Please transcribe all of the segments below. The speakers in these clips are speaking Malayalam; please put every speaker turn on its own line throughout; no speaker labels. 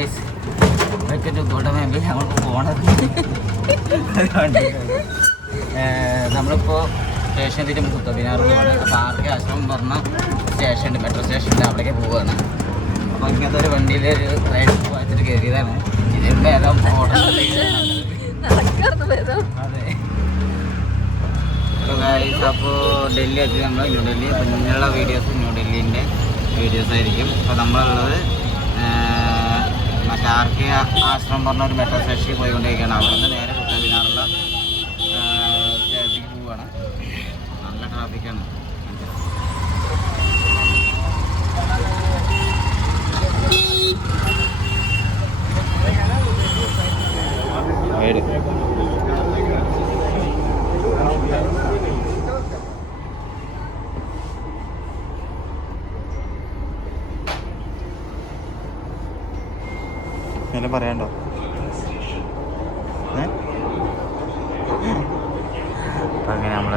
ഗൈസ് ഇവയ്ക്കൊരു ഗുണമെങ്കിൽ ഞങ്ങൾക്ക് പോണത്. നമ്മളിപ്പോൾ സ്റ്റേഷനിൽ കുത്തബിനാറ് പോവാണ് അപ്പോൾ ആർക്കെ ആശ്രമം പറഞ്ഞ സ്റ്റേഷൻ മെട്രോ സ്റ്റേഷന്റെ അവിടേക്ക് പോവുകയാണ് അപ്പോൾ ഇങ്ങനത്തെ ഒരു വണ്ടിയിൽ ഒരു റൈഡ് പോയിട്ട് കയറിയതാണ്
ഇതിന് ഭേദം.
അതെ. അപ്പോൾ ഡൽഹി എത്തി നമ്മൾ ന്യൂഡൽഹി അപ്പോൾ ഇങ്ങനെയുള്ള വീഡിയോസ് ന്യൂഡൽഹിന്റെ വീഡിയോസ് ആയിരിക്കും. അപ്പോൾ നമ്മളുള്ളത് ആർ ആശ്രമം പറഞ്ഞ ഒരു മെട്രോ സ്റ്റേഷനിൽ പോയിക്കൊണ്ടിരിക്കുകയാണ്. അവിടെ നിന്ന് നേരെ സ്റ്റേഷനിലേക്ക് പോവുകയാണ് നല്ല ട്രാഫിക്കാണ്
ഇങ്ങനെ പറയണ്ടോ?
അങ്ങനെ നമ്മൾ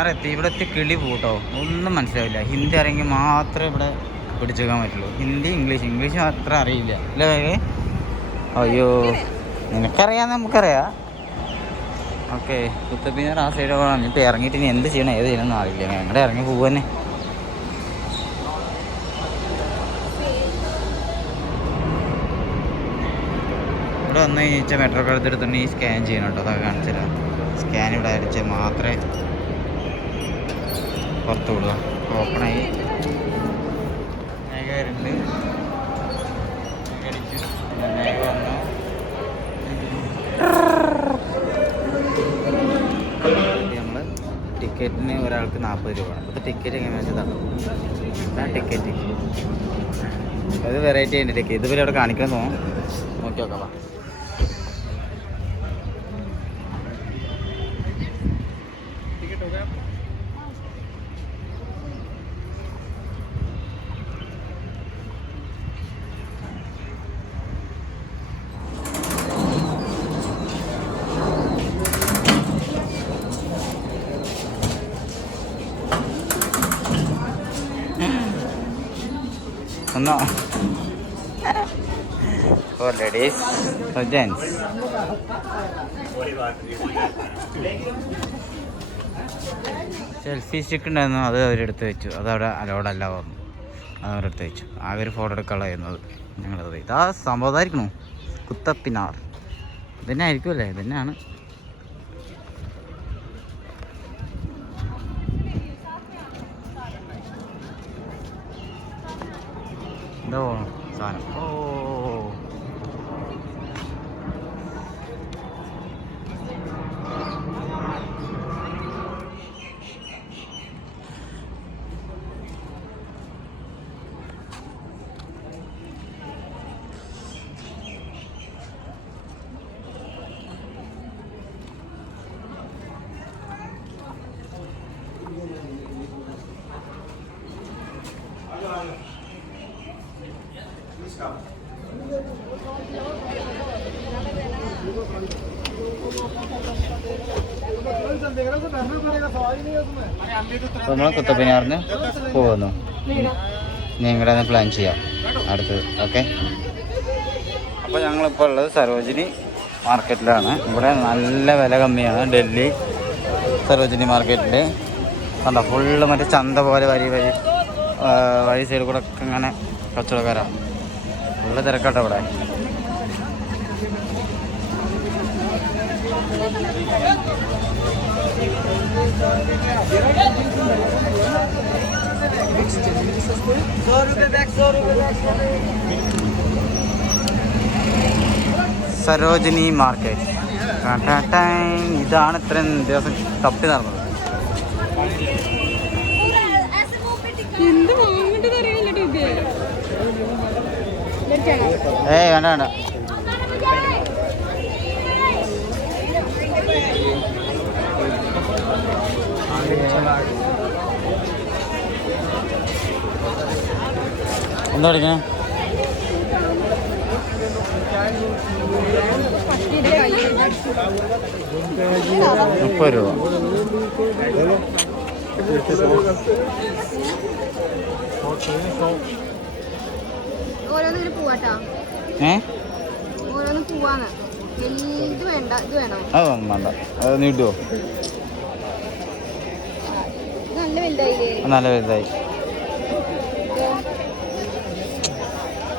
കുത്തബിനാർ എത്തി ഇവിടെ എത്തി കിളി പൂട്ടോ? ഒന്നും മനസ്സിലാവില്ല. ഹിന്ദി അറിയെങ്കിൽ മാത്രമേ ഇവിടെ പിടിച്ചേക്കാൻ പറ്റുള്ളൂ. ഹിന്ദി ഇംഗ്ലീഷ്. ഇംഗ്ലീഷ് മാത്രം അറിയില്ല. അല്ലേ അയ്യോ നിനക്കറിയാം നമുക്കറിയാം. ഓക്കെ കുത്തബിനാർ ആ സൈഡ് പോകണം ഇപ്പോൾ ഇറങ്ങിയിട്ട് ഇനി എന്ത് ചെയ്യണം ഏത് ചെയ്യണമെന്ന് അറിയില്ല. ഞങ്ങളുടെ ഇറങ്ങി പോവുക ഇവിടെ വന്നു കഴിഞ്ഞാൽ മെട്രോ കാർഡ് സ്കാൻ ചെയ്യണം കേട്ടോ. അതൊക്കെ കാണിച്ചില്ല സ്കാൻ ഇവിടെ അടിച്ച് മാത്രമേ പുറത്ത് വിടുക ഓപ്പണായി പിന്നെ വന്നു. നമ്മൾ ടിക്കറ്റിന് ഒരാൾക്ക് നാൽപ്പത് രൂപ വേണം അപ്പോൾ ടിക്കറ്റ് എങ്ങനെയാണെന്ന് വെച്ചാൽ ഇതാണ് ടിക്കറ്റ് അത് വെറൈറ്റി ഉണ്ട് ടിക്കറ്റ് ഇതുവരെ അവിടെ കാണിക്കാൻ തോന്നും നോക്കി നോക്കാം ഒന്നോ for ladies for gents selfie stick ഉണ്ടായിരുന്നു. അത് അവരെടുത്ത് വെച്ചു. അത് അവിടെ അലോഡല്ല വന്നു. അത് അവരെടുത്ത് വെച്ചു. ആ ഒരു ഫോട്ടോ എടുക്കാനുള്ളത് ഞങ്ങളത്. ഇതാ സംഭവമായിരിക്കണു കുത്തപ്പിനാർ. ഇതന്നെ ആയിരിക്കുമല്ലേ? ഇതന്നെയാണ്. എന്തോ സാധനം ഓ അപ്പോൾ നമ്മൾ കുത്തപ്പിനാറിന് പോകുന്നു നിങ്ങളുടെ പ്ലാൻ ചെയ്യാം. അടുത്തത്. ഓക്കെ അപ്പോൾ ഞങ്ങളിപ്പോൾ ഉള്ളത് സരോജിനി മാർക്കറ്റിലാണ്. ഇവിടെ നല്ല വില കമ്മിയാണ്. ഡൽഹി സരോജിനി മാർക്കറ്റിൽ കണ്ടോ ഫുള്ള് മറ്റേ ചന്ത പോലെ വരി വരി വഴി സൈഡിൽ കൂടെ ഒക്കെ ഇങ്ങനെ കച്ചവടക്കാരാണ് ഫുള്ള് തിരക്കാട്ടോ ഇവിടെ. സരോജിനി മാർക്കറ്റ്. ഇതാണ് ഇത്രയും ദിവസം തപ്പി നടന്നത്. ഏയ് വേണ്ട വേണ്ട. എന്താ പഠിക്കണേ മുപ്പത് രൂപ. ഏ?
വലുത് വേണ്ട
അത് നീട്ടുമോ
ഇത് നല്ല
വലുതായി.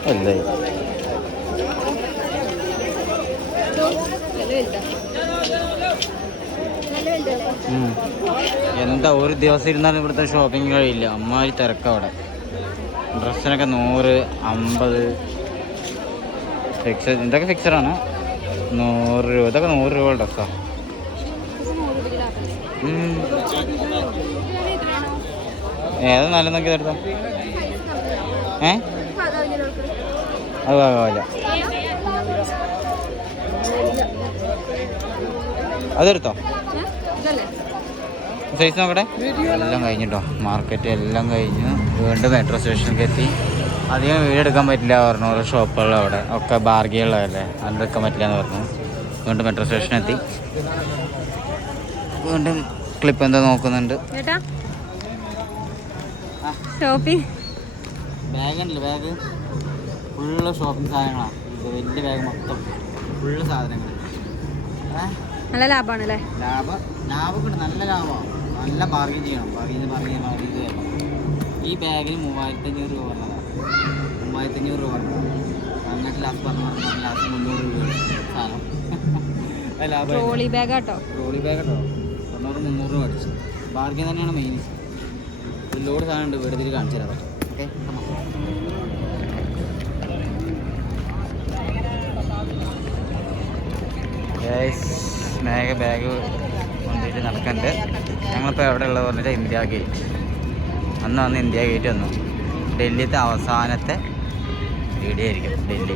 വലുതായി. എന്താ ഒരു ദിവസം ഇരുന്നാലും ഇവിടുത്തെ ഷോപ്പിംഗ് കഴിയില്ല. അമ്മാതിരി തിരക്കവിടെ ഡ്രസ്സിനൊക്കെ നൂറ് അമ്പത്. ഫിക്സഡ് ഇതൊക്കെ ഫിക്സഡാണ് നൂറ് രൂപ. ഇതൊക്കെ നൂറ് രൂപ ഡ്രസ്സാണ് ഏതാ നല്ല നോക്കി എടുത്തോ? ഏ? അത് ആകാവില്ല അതെടുത്തോ? സൈസ് നോക്കട്ടെ. എല്ലാം കഴിഞ്ഞിട്ടോ. മാർക്കറ്റ് എല്ലാം കഴിഞ്ഞ്. വീണ്ടും മെട്രോ സ്റ്റേഷനിലേക്ക് എത്തി. അധികം വീഡിയോ എടുക്കാൻ പറ്റില്ല പറഞ്ഞു. ഓരോ ഷോപ്പുകൾ അവിടെ. ഒക്കെ ബാർഗിയുള്ളതല്ലേ അതെടുക്കാൻ പറ്റില്ല എന്ന് പറഞ്ഞു. വീണ്ടും മെട്രോ സ്റ്റേഷനെത്തി വീണ്ടും ക്ലിപ്പ് എന്താ നോക്കുന്നുണ്ട്.
ഷോപ്പിംഗ്
ബാഗ് ഉണ്ടല്ലോ ബാഗ്. ഫുള്ള് ഷോപ്പിംഗ് സാധനങ്ങളാണ്. ഇത് വലിയ ബാഗ് മൊത്തം. ഫുള്ള് സാധനങ്ങൾ
നല്ല ലാഭമാണല്ലേ
ലാഭം. ലാഭമൊക്കെ ഉണ്ട് നല്ല ലാഭമാണ് നല്ല ബാർഗിൻ ചെയ്യണം. ബാർഗിൻ ബാർഗിൻ ബാർഗിൻ ചെയ്യണം ഈ ബാഗിന് മൂവായിരത്തി അഞ്ഞൂറ് രൂപ പറഞ്ഞതാണ് മൂവായിരത്തി അഞ്ഞൂറ് രൂപ പറഞ്ഞത്. അങ്ങനത്തെ ലാസ്റ്റ് പറഞ്ഞു പറഞ്ഞു ലാസ്റ്റ് മുന്നൂറ് രൂപ സാധനം.
ട്രോളി ബാഗ് കേട്ടോ
ട്രോളി ബാഗ് കേട്ടോ തൊണ്ണൂറ് മുന്നൂറ് രൂപ അടിച്ചു. ബാർഗിൻ തന്നെയാണ് മെയിൻ ഒരു ലോഡ് സാധനം ഉണ്ട് വെറുതെ കാണിച്ചു തരാം ഓക്കെ സ്നേഹ ബാഗ് കൊണ്ടിട്ട് നടക്കുന്നുണ്ട് ഞങ്ങളിപ്പോൾ എവിടെ ഉള്ളത് പറഞ്ഞിട്ട് ഇന്ത്യ ഗേറ്റ് അന്ന് വന്ന് ഇന്ത്യ ഗേറ്റ് വന്നു. ഡൽഹിത്തെ അവസാനത്തെ വീഡിയോ ആയിരിക്കും ഡൽഹി.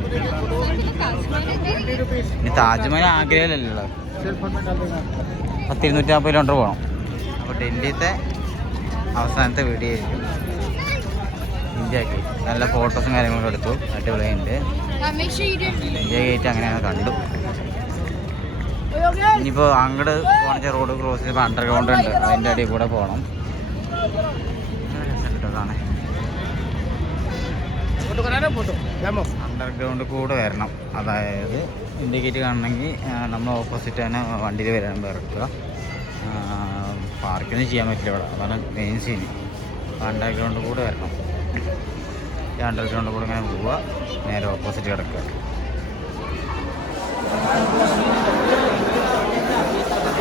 ഇനി താജ്മഹൽ ആഗ്രഹമല്ലല്ലോ പത്തിരുന്നൂറ്റി നാൽപ്പത് കിലോമീറ്റർ പോകണം അപ്പോൾ ഡൽഹിത്തെ അവസാനത്തെ വീഡിയോ ആയിരിക്കും. ഇന്ത്യ ഗേറ്റ് നല്ല ഫോട്ടോസും കാര്യങ്ങളൊക്കെ എടുത്തു. അടിപൊളിയുണ്ട് ഇന്ത്യ ഗേറ്റ് അങ്ങനെയാണ് കണ്ടു. ഇനിയിപ്പോൾ അങ്ങോട്ട് പോണ റോഡ് ക്രോസ് ചെയ്യുമ്പോൾ അണ്ടർഗ്രൗണ്ട് ഉണ്ട്. അതിന്റെ അടിയിൽ കൂടെ പോകണം കാണേ അണ്ടർഗ്രൗണ്ട് കൂടെ വരണം. അതായത് ഇൻഡിക്കേറ്റ് കാണണമെങ്കിൽ നമ്മൾ ഓപ്പോസിറ്റ് തന്നെ വണ്ടിയിൽ വരാൻ ഇറക്കുക പാർക്കൊന്നും ചെയ്യാൻ പറ്റില്ല. ഇവിടെ അതാണ് മെയിൻ സീന് അണ്ടർഗ്രൗണ്ട് കൂടെ വരണം. ഈ അണ്ടർഗ്രൗണ്ട് കൂടെ ഇങ്ങനെ പോവുക. നേരെ ഓപ്പോസിറ്റ് കിടക്കുക.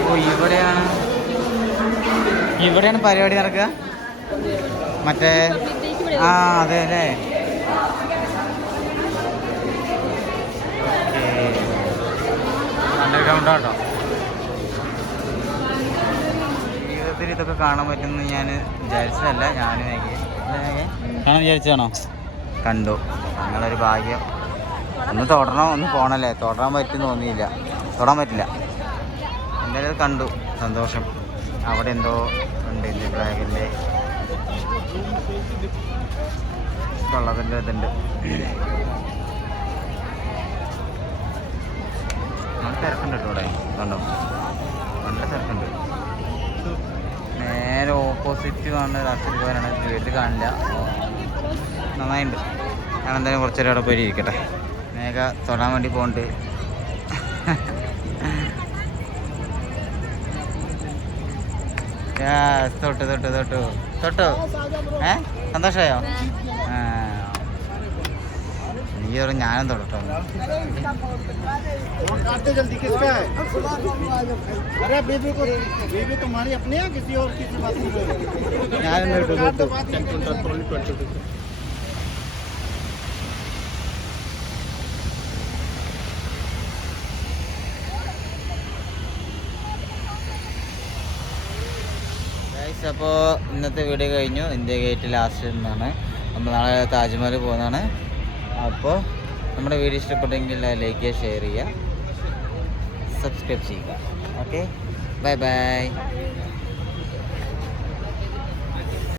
ഓ ഇവിടെയാണ്. ഇവിടെയാണ് പരിപാടി നടക്കുക? മറ്റേ ആ അതെ അല്ലേ? അണ്ടർഗ്രൗണ്ട് ആട്ടോ. ഇതൊക്കെ കാണാൻ പറ്റുമെന്ന് ഞാൻ വിചാരിച്ചതല്ല ഞാനും എനിക്ക് കാണാൻ വിചാരിച്ചതാണോ? കണ്ടു. അങ്ങനൊരു ഭാഗ്യം. ഒന്ന് തൊടണം ഒന്ന് പോണല്ലേ? തൊടാൻ പറ്റും തോന്നിയില്ല. തൊടാൻ പറ്റില്ല. എന്തായാലും അത് കണ്ടു. സന്തോഷം. അവിടെ എന്തോ ഉണ്ട് ഇത് ഡ്രാഗന്റെ കൊള്ളതിന്റെ ഇതുണ്ട് തിരക്കുണ്ട് കേട്ടോ ഇവിടെ. കണ്ടോ നല്ല തിരക്കുണ്ട് നേരെ ഓപ്പോസിറ്റ് കാണുന്ന രാത്രി പോകാനാണ് വീട്ടിൽ കാണില്ല. നന്നായിട്ടുണ്ട് ഞാൻ എന്തായാലും കുറച്ച് നേരം അവിടെ പോയി ഇരിക്കട്ടെ. മേഘ തൊടാൻ വേണ്ടി തൊട്ട് തൊട്ടു തൊട്ടു തൊട്ടു. തൊട്ടു. ഏ? സന്തോഷമായോ? ആ നീ പറഞ്ഞു ഞാനും തൊടട്ടോ
फोन काटते जल्दी किसका है अरे बेबी को बेबी तुम्हारी अपनी है किसी और की बात कर रहे हो
ഞാനും തൊട്ടു
काट
തൊട്ടു
दो बात नहीं
അപ്പോൾ ഇന്നത്തെ വീഡിയോ കഴിഞ്ഞു ഇന്ത്യ ഗേറ്റ് ലാസ്റ്റ് എന്നാണ് നമ്മൾ നാളെ താജ്മഹൽ പോകുന്നതാണ് അപ്പോൾ നമ്മുടെ വീഡിയോ ഇഷ്ടപ്പെട്ടെങ്കിൽ ലൈക്ക് ഷെയർ ചെയ്യുക. സബ്സ്ക്രൈബ് ചെയ്യുക. Okay bye bye